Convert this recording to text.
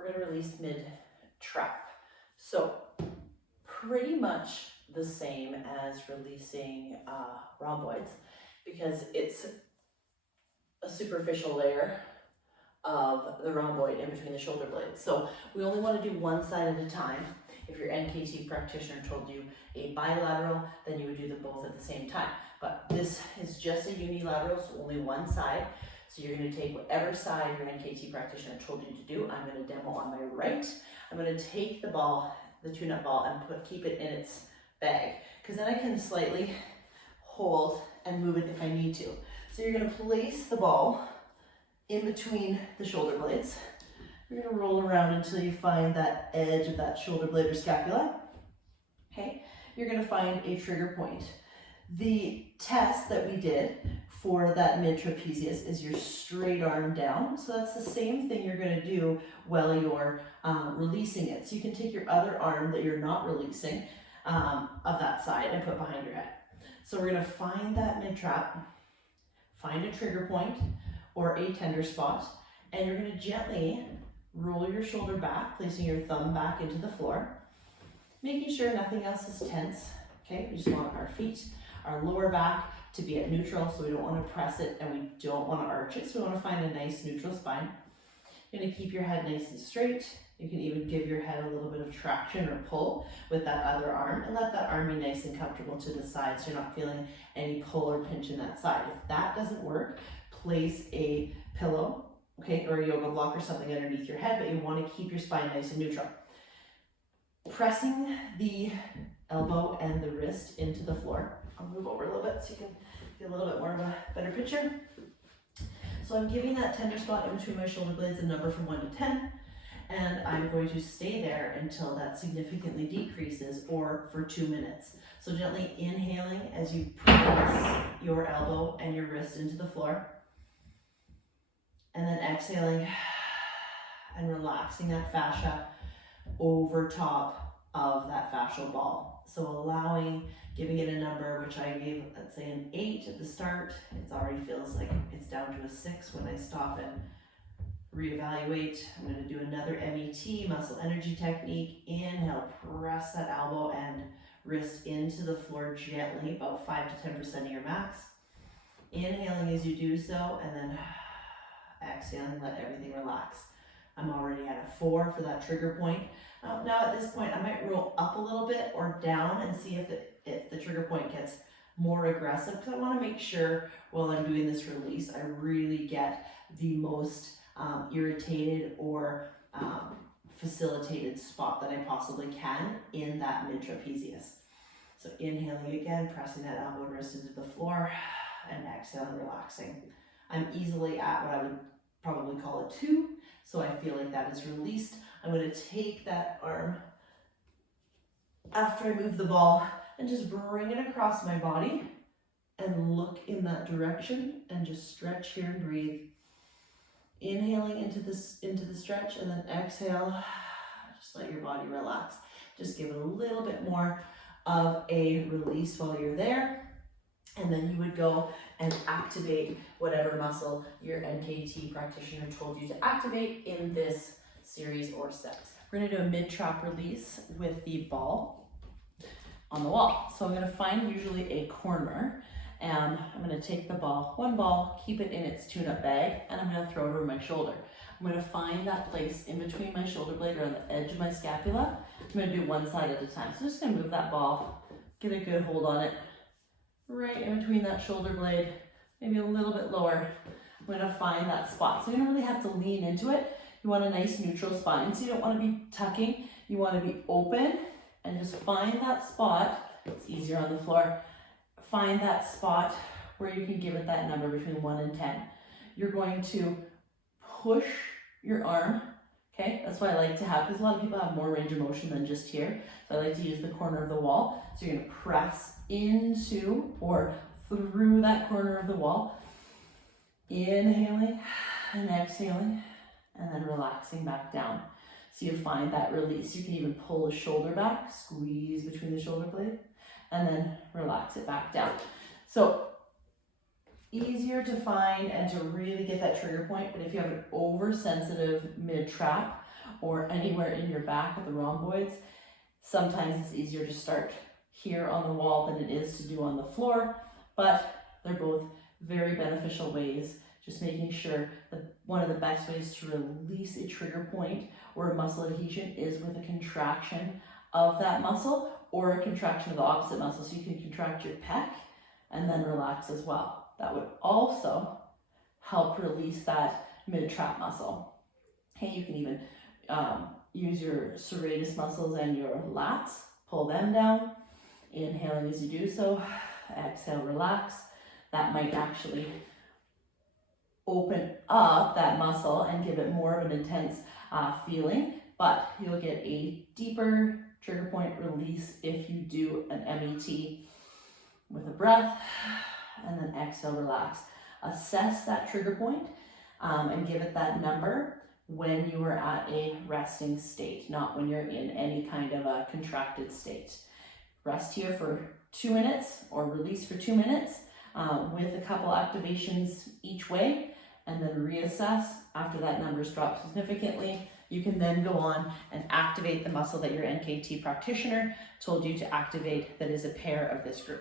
we're going to release mid-trap. So pretty much the same as releasing rhomboids, because it's a superficial layer of the rhomboid in between the shoulder blades. So we only want to do one side at a time. If your NKT practitioner told you a bilateral, then you would do them both at the same time. But this is just a unilateral, so only one side. So you're going to take whatever side your NKT practitioner told you to do. I'm going to demo on my right. I'm going to take the ball, the tune-up ball, and keep it in its bag, because then I can slightly hold and move it if I need to. So you're going to place the ball in between the shoulder blades. You're going to roll around until you find that edge of that shoulder blade or scapula. Okay, you're going to find a trigger point. The test that we did for that mid-trapezius is your straight arm down. So that's the same thing you're going to do while you're releasing it. So you can take your other arm that you're not releasing of that side and put behind your head. So we're going to find that mid-trap, find a trigger point or a tender spot, and you're going to gently roll your shoulder back, placing your thumb back into the floor, making sure nothing else is tense. Okay, we just want our feet, our lower back to be at neutral, so we don't want to press it and we don't want to arch it, so we want to find a nice neutral spine. You're going to keep your head nice and straight. You can even give your head a little bit of traction or pull with that other arm, and let that arm be nice and comfortable to the side so you're not feeling any pull or pinch in that side. If that doesn't work, place a pillow, okay, or a yoga block or something underneath your head, but you want to keep your spine nice and neutral. Pressing the elbow and the wrist into the floor. I'll move over a little bit so you can get a little bit more of a better picture. So I'm giving that tender spot in between my shoulder blades a number from 1 to 10, and I'm going to stay there until that significantly decreases, or for 2 minutes. So gently inhaling as you press your elbow and your wrist into the floor, and then exhaling and relaxing that fascia over top of that fascial ball. So allowing, giving it a number, which I gave, let's say an 8 at the start. It already feels like it's down to a 6 when I stop and reevaluate. I'm going to do another MET, muscle energy technique. Inhale, press that elbow and wrist into the floor gently, about 5 to 10% of your max. Inhaling as you do so, and then exhaling, let everything relax. I'm already at a 4 for that trigger point. Now at this point, I might roll up a little bit or down and see if the trigger point gets more aggressive, because I want to make sure while I'm doing this release, I really get the most irritated or facilitated spot that I possibly can in that mid-trapezius. So inhaling again, pressing that elbow and wrist into the floor, and exhaling, relaxing. I'm easily at what I would probably call a 2, so I feel like that is released. I'm going to take that arm after I move the ball and just bring it across my body and look in that direction and just stretch here and breathe. Inhaling into the stretch, and then exhale, just let your body relax. Just give it a little bit more of a release while you're there. And then you would go and activate whatever muscle your NKT practitioner told you to activate in this series or steps. We're going to do a mid-trap release with the ball on the wall. So I'm going to find usually a corner, and I'm going to take the ball, one ball, keep it in its tune-up bag, and I'm going to throw it over my shoulder. I'm going to find that place in between my shoulder blade or on the edge of my scapula. I'm going to do one side at a time. So I'm just going to move that ball, get a good hold on it, right in between that shoulder blade, maybe a little bit lower. I'm going to find that spot. So you don't really have to lean into it. You want a nice neutral spine, so you don't want to be tucking. You want to be open and just find that spot. It's easier on the floor. Find that spot where you can give it that number between 1 and 10. You're going to push your arm. Okay, that's why I like to have, because a lot of people have more range of motion than just here. So I like to use the corner of the wall. So you're going to press into or through that corner of the wall. Inhaling and exhaling, and then relaxing back down. So you find that release. You can even pull the shoulder back, squeeze between the shoulder blade, and then relax it back down. So easier to find and to really get that trigger point, but if you have an oversensitive mid-trap, or anywhere in your back at the rhomboids. Sometimes it's easier to start here on the wall than it is to do on the floor, but they're both very beneficial ways, just making sure that one of the best ways to release a trigger point or a muscle adhesion is with a contraction of that muscle or a contraction of the opposite muscle. So you can contract your pec and then relax as well. That would also help release that mid-trap muscle. Okay, you can even use your serratus muscles and your lats, pull them down, inhaling as you do so, exhale, relax. That might actually open up that muscle and give it more of an intense feeling, but you'll get a deeper trigger point release if you do an MET with a breath and then exhale, relax. Assess that trigger point and give it that number when you are at a resting state, not when you're in any kind of a contracted state. Rest here for 2 minutes or release for 2 minutes with a couple activations each way, and then reassess after that number's dropped significantly. You can then go on and activate the muscle that your NKT practitioner told you to activate that is a pair of this group.